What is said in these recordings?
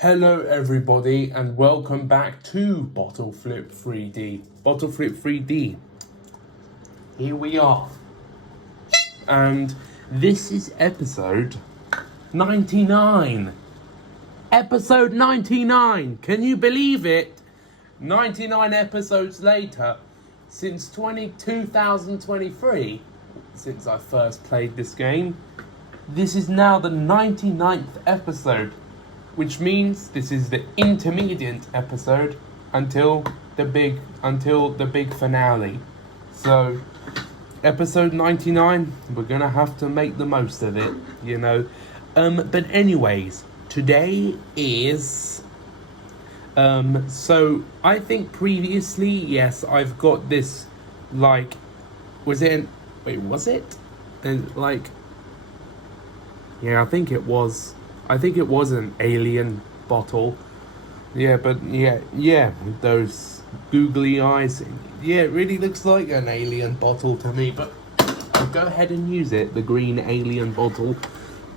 Hello everybody and welcome back to Bottle Flip 3D. Bottle Flip 3D. Here we are. And this is episode 99. Episode 99. Can you believe it? 99 episodes later since 2023, since I first played this game. This is now the 99th episode. Which means this is the intermediate episode until the big finale. So, episode 99, we're gonna have to make the most of it, you know. But anyways, today is so I think previously, yes, I've got this was it? Yeah, I think it was an alien bottle. Yeah, but yeah, with those googly eyes. Yeah, it really looks like an alien bottle to me, but I'll go ahead and use it, the green alien bottle.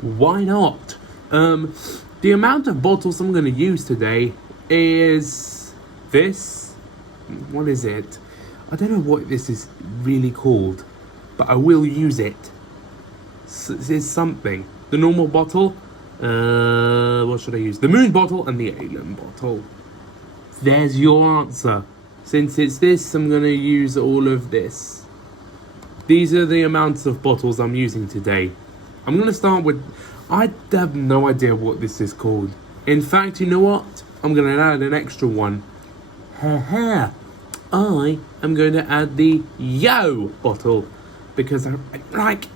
Why not? The amount of bottles I'm going to use today is this. What is it? I don't know what this is really called, but I will use it. It's something. The normal bottle. What should I use? The moon bottle and the alien bottle. There's your answer. Since it's this, I'm going to use all of this. These are the amounts of bottles I'm using today. I'm going to start with... I have no idea what this is called. In fact, you know what? I'm going to add an extra one. I am going to add the Yo bottle. Because,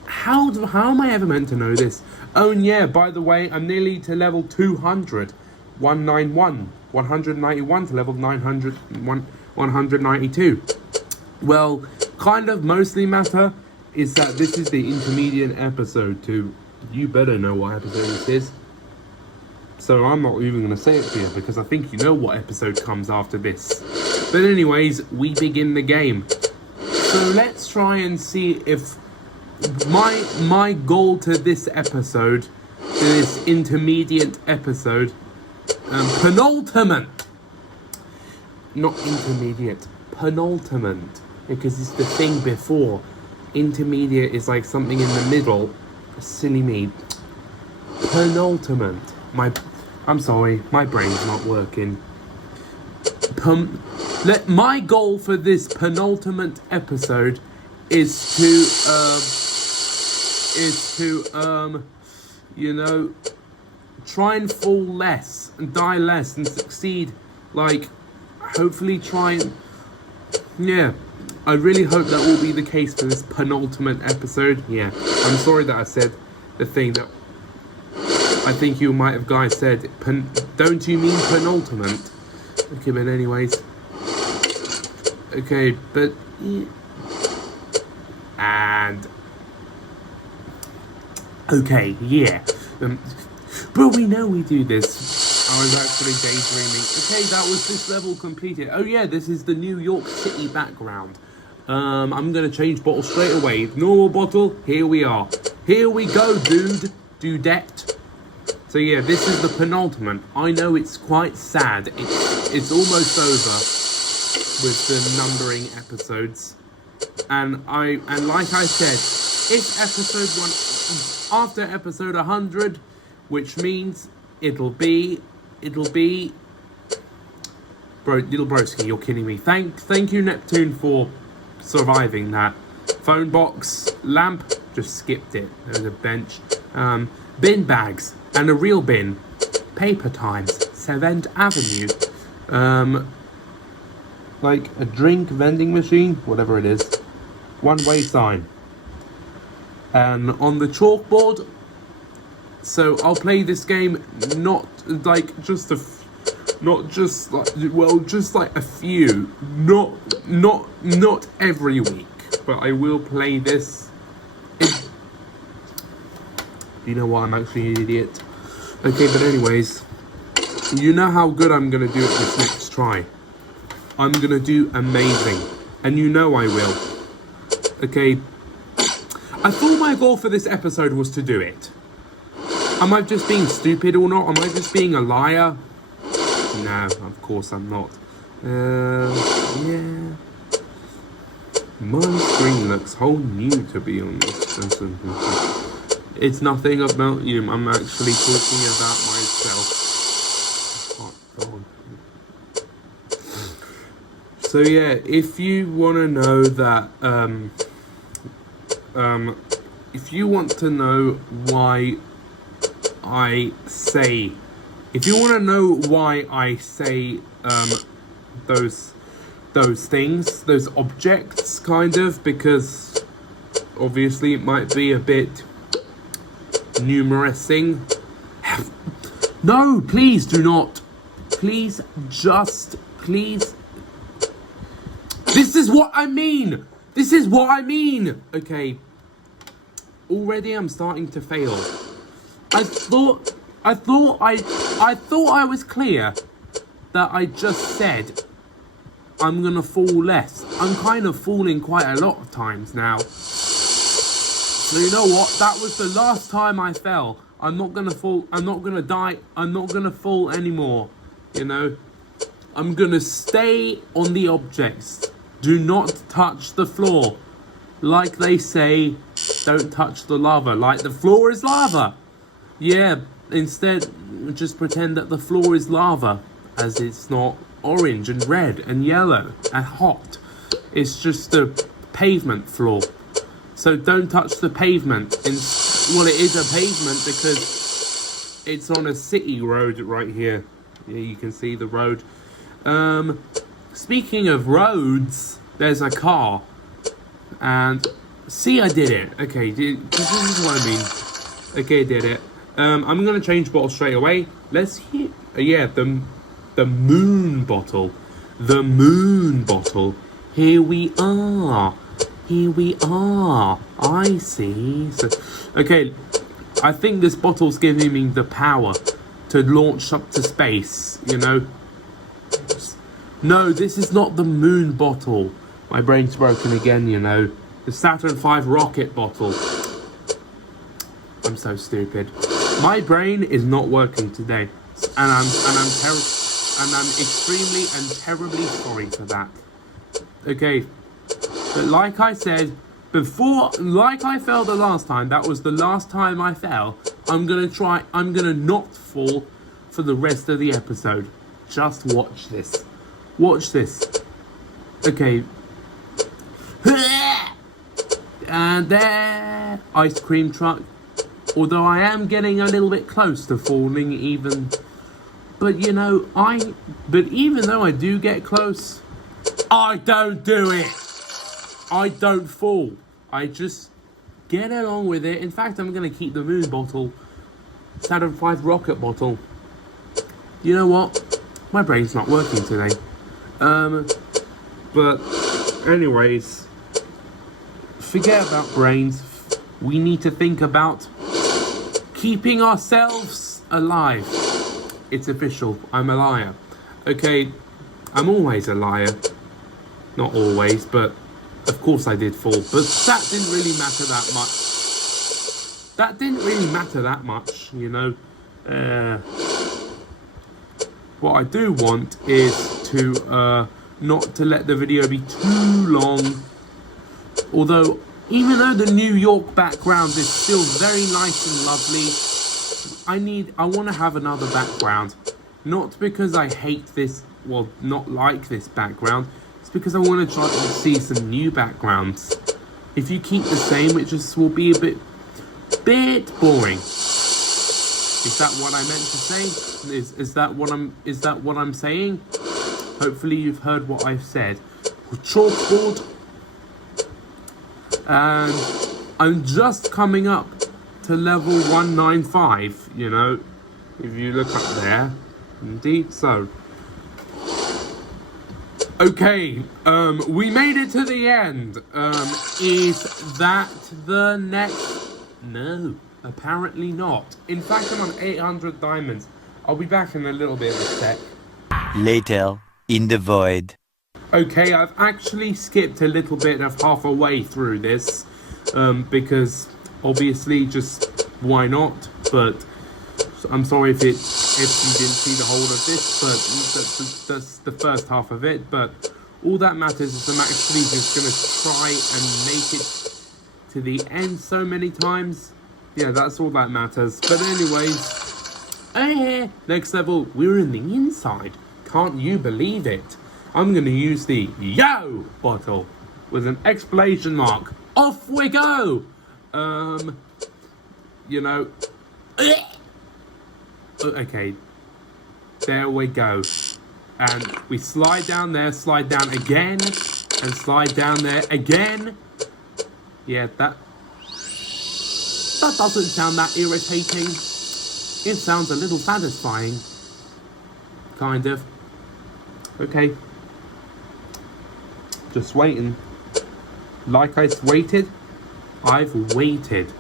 how am I ever meant to know this? Oh, and yeah, by the way, I'm nearly to level 200. 191 to level 192. Well, kind of mostly matter is that this is the intermediate episode to... You better know what episode this is. So I'm not even going to say it to you, because I think you know what episode comes after this. But anyways, we begin the game. So let's try and see if my goal to this episode, to this intermediate episode, penultimate, not intermediate, penultimate, because it's the thing before. Intermediate is like something in the middle. Silly me. Penultimate. I'm sorry, my brain's not working. My goal for this penultimate episode is to you know, try and fall less and die less and succeed. Hopefully try and... Yeah, I really hope that will be the case for this penultimate episode. Yeah, I'm sorry that I said the thing that I think you might have guys said. Don't you mean penultimate? Okay, but anyways. Okay, but... And... Okay, yeah. But we know we do this. I was actually daydreaming. Okay, that was this level completed. Oh yeah, this is the New York City background. I'm gonna change bottle straight away. Normal bottle, here we are. Here we go, dudette. So yeah, this is the penultimate. I know it's quite sad. It's almost over with the numbering episodes. And like I said, it's episode 1 after episode 100, which means it'll be little broski, you're kidding me. Thank you, Neptune, for surviving that. Phone box, lamp, just skipped it. There's a bench. Bin bags and a real bin. Paper times, 7th Avenue. Like a drink vending machine, whatever it is. One-way sign. And on the chalkboard. So I'll play this game not just a few, not every week, but I will play this. You know what? I'm actually an idiot. Okay, but anyways, you know how good I'm gonna do at this next try. I'm gonna do amazing, and you know I will. Okay. I thought my goal for this episode was to do it. Am I just being stupid or not? Am I just being a liar? No, of course I'm not. Yeah. My screen looks whole new, to be honest. It's nothing about you. I'm actually talking about myself. Oh, God. So yeah, if you want to know that, if you want to know why I say, if you want to know why I say those things, those objects, kind of, because obviously it might be a bit numerous-ing. No, please do not. Please, just please. This is what I mean. This is what I mean. Okay. Already I'm starting to fail. I thought I was clear that I just said I'm gonna fall less. I'm kind of falling quite a lot of times now. So you know what? That was the last time I fell. I'm not gonna fall. I'm not gonna die. I'm not gonna fall anymore. You know? I'm gonna stay on the objects. Do not touch the floor. Like they say, don't touch the lava. Like the floor is lava. Yeah, instead, just pretend that the floor is lava, as it's not orange and red and yellow and hot. It's just a pavement floor. So don't touch the pavement. Well, it is a pavement because it's on a city road right here. Yeah, you can see the road. Speaking of roads, there's a car. And see, I did it. Okay, this is what I mean. Okay, did it. I'm gonna change bottle straight away. Let's hear. Yeah, the moon bottle. The moon bottle. Here we are. Here we are. I see. So, okay, I think this bottle's giving me the power to launch up to space. You know. No, this is not the moon bottle. My brain's broken again, you know. The Satern V rocket bottle. I'm so stupid. My brain is not working today, and I'm extremely and terribly sorry for that. Okay, but like I said before, like I fell the last time, that was the last time I fell. I'm gonna not fall for the rest of the episode. Just watch this. Watch this. Okay. And there, ice cream truck. Although I am getting a little bit close to falling even. But you know, but even though I do get close, I don't do it. I don't fall. I just get along with it. In fact, I'm going to keep the moon bottle. Satern V rocket bottle. You know what? My brain's not working today. But anyways, forget about brains. We need to think about keeping ourselves alive. It's official. I'm a liar. Okay, I'm always a liar. Not always, but of course I did fall. But that didn't really matter that much. That didn't really matter that much, you know. What I do want is to not to let the video be too long. Although, even though the New York background is still very nice and lovely, I want to have another background. Not because I hate this, well, not like this background. It's because I want to try to see some new backgrounds. If you keep the same, it just will be a bit boring. Is that what I meant to say? Is that what I'm saying? Hopefully you've heard what I've said. Chalkboard. And I'm just coming up to level 195, you know, if you look up there. Indeed so. Okay, we made it to the end. Is that the next? No, apparently not. In fact, I'm on 800 diamonds. I'll be back in a little bit of a sec. Later, in the void. Okay, I've actually skipped a little bit of half a way through this, because obviously just why not, but I'm sorry if it if you didn't see the whole of this, but that's the first half of it. But all that matters is I'm actually just going to try and make it to the end so many times. Yeah, that's all that matters. But anyways, next level, we're in the inside. Can't you believe it? I'm going to use the Yo bottle with an exclamation mark. Off we go! You know... Okay, there we go. And we slide down there, slide down again, and slide down there again. Yeah, that doesn't sound that irritating. It sounds a little satisfying. Kind of. Okay. Just waiting. Like I waited, I've waited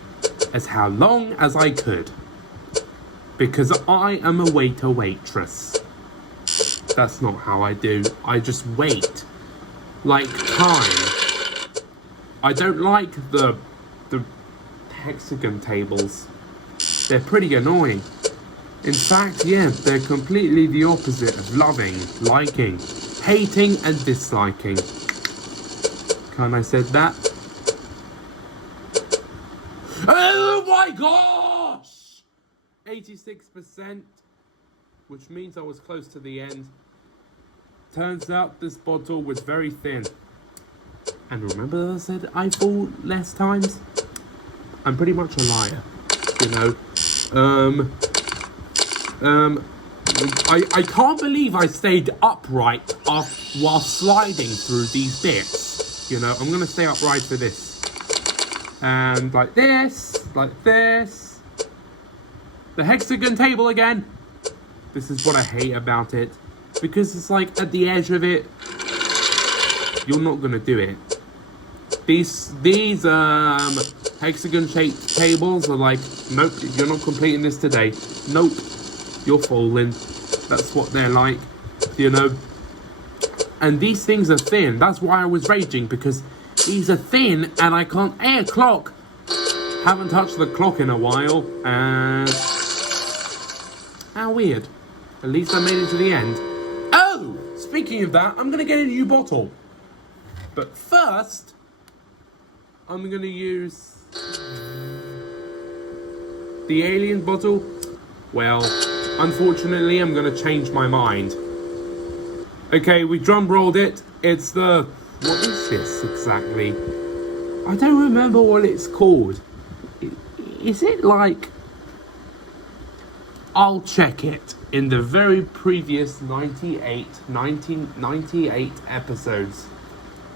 as how long as I could. Because I am a waitress. That's not how I do. I just wait. Like time. I don't like the hexagon tables. They're pretty annoying. In fact, yeah, they're completely the opposite of loving, liking, hating and disliking. Can I say that? Oh my gosh! 86%, which means I was close to the end. Turns out this bottle was very thin. And remember I said I fall less times? I'm pretty much a liar, you know. I can't believe I stayed upright while sliding through these bits. You know, I'm gonna stay upright for this. And like this, like this. The hexagon table again. This is what I hate about it. Because it's like at the edge of it, you're not gonna do it. These hexagon shaped tables are like, nope, you're not completing this today. Nope, you're falling. That's what they're like, you know. And these things are thin. That's why I was raging, because these are thin and I can't. Hey, clock. Haven't touched the clock in a while. And how weird. At least I made it to the end. Oh, speaking of that, I'm gonna get a new bottle. But first, I'm gonna use the alien bottle. Well, unfortunately, I'm gonna change my mind. Okay, we drum rolled it. It's the... What is this exactly? I don't remember what it's called. Is it like... I'll check it in the very previous 1998 episodes.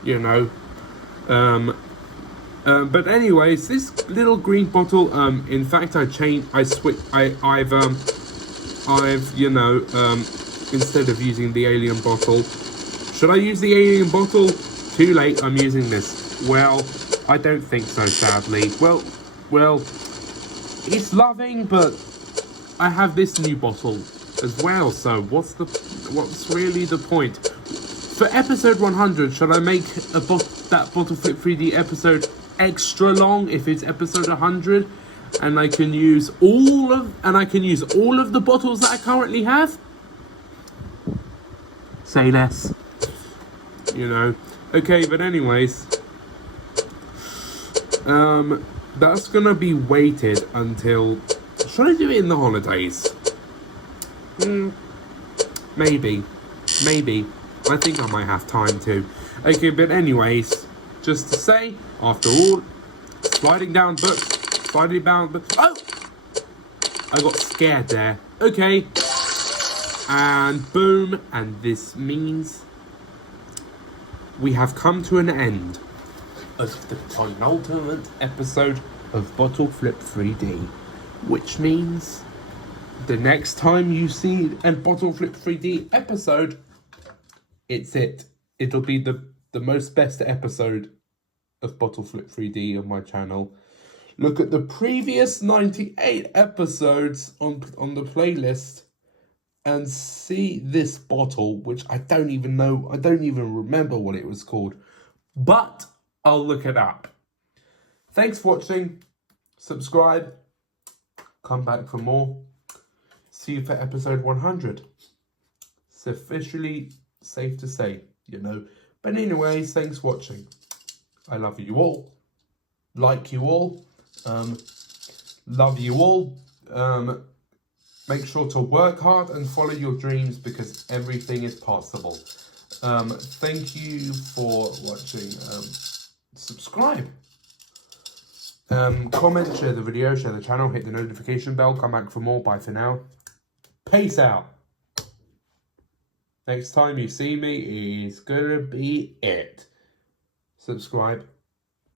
You know. But anyways, this little green bottle, in fact, I've, you know, instead of using the alien bottle, should I use the alien bottle? Too late, I'm using this. Well, I don't think so, sadly. Well, it's loving, but I have this new bottle as well, so what's really the point? For episode 100, should I make that Bottle Flip 3D episode extra long if it's episode 100, and I can use all of the bottles that I currently have? Say less. You know. Okay, but anyways, that's gonna be weighted until. Should I do it in the holidays? Maybe. I think I might have time to. Okay, but anyways, just to say, after all, sliding down books. Oh! I got scared there. Okay. And boom. And this means we have come to an end of the penultimate episode of Bottle Flip 3D. Which means the next time you see a Bottle Flip 3D episode, it'll be the most best episode of Bottle Flip 3D on my channel. Look at the previous 98 episodes on the playlist and see this bottle, which I don't even remember what it was called, but I'll look it up. Thanks for watching. Subscribe. Come back for more. see you for episode 100. It's officially safe to say, you know. But anyways, thanks for watching. I love you all. Like you all. Love you all. Make sure to work hard and follow your dreams because everything is possible. Thank you for watching. Subscribe. Comment, share the video, share the channel, hit the notification bell, come back for more. Bye for now. Peace out. Next time you see me is gonna be it. Subscribe.